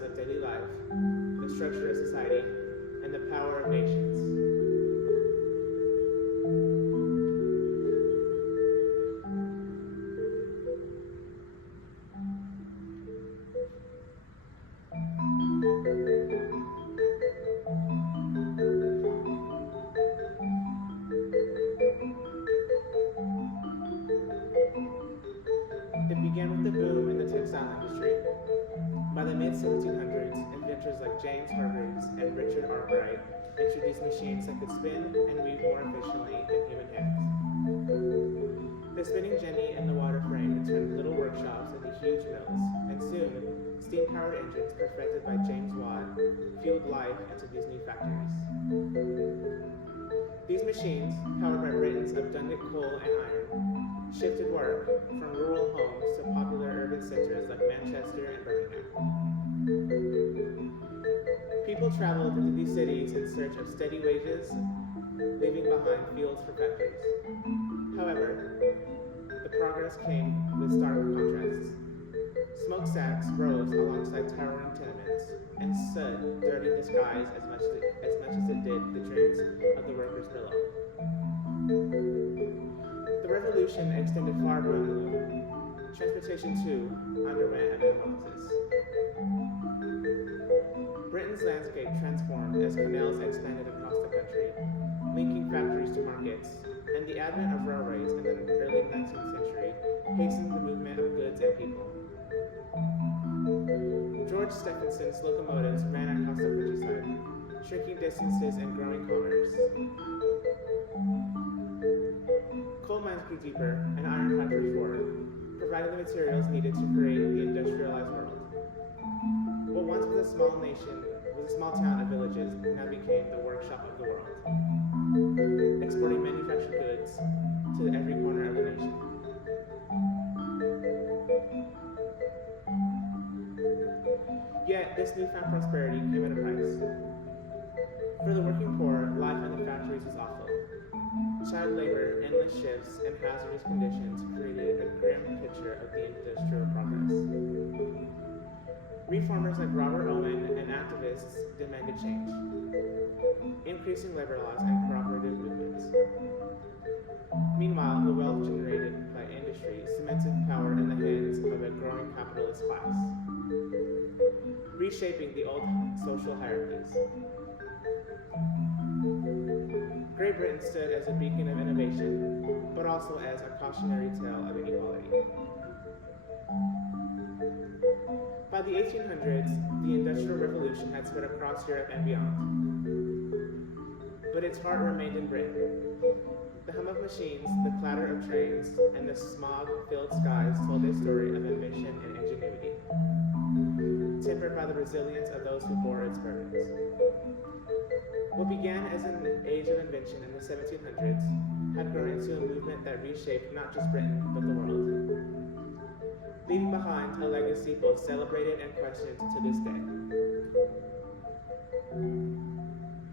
details of daily life, the structure of society, and the power of nations. It began with the boom in the textile industry. By the mid-1700s, inventors like James Hargreaves and Richard Arkwright introduced machines that could spin and weave more efficiently than human hands. The spinning jenny and the water frame turned little workshops into huge mills, and soon, steam-powered engines perfected by James Watt fueled life into these new factories. These machines, powered by Britons of abundant coal and iron, shifted work from rural homes to popular urban centers like Manchester and Birmingham. People traveled into these cities in search of steady wages, leaving behind fields for factories. However, the progress came with stark contrasts. Smokestacks rose alongside towering tenements, and soot dirtied the skies as much as it did the dreams of the workers below. The revolution extended far beyond the loom. Transportation, too, underwent a metamorphosis. Britain's landscape transformed as canals expanded across the country, linking factories to markets, and the advent of railways in the early 19th century hastened the movement of goods and people. George Stephenson's locomotives ran across the countryside, shrinking distances and growing commerce. Coal mines grew deeper, and iron factories roared, providing the materials needed to create the industrialized world. What once was a small town of villages, now became the workshop of the world, exporting manufactured goods to every corner of the nation. Yet, this newfound prosperity came at a price. For the working poor, life in the factories was awful. Child labor, endless shifts, and hazardous conditions created a grim picture of the industrial progress. Reformers like Robert Owen and activists demanded change, increasing labor laws and cooperative movements. Meanwhile, the wealth generated by industry cemented power in the hands of a growing capitalist class, reshaping the old social hierarchies. Great Britain stood as a beacon of innovation, but also as a cautionary tale of inequality. By the 1800s, the Industrial Revolution had spread across Europe and beyond. But its heart remained in Britain. The hum of machines, the clatter of trains, and the smog-filled skies told a story of ambition and ingenuity, tempered by the resilience of those who bore its burdens. What began as an age of invention in the 1700s had grown into a movement that reshaped not just Britain, but the world, leaving behind a legacy both celebrated and questioned to this day.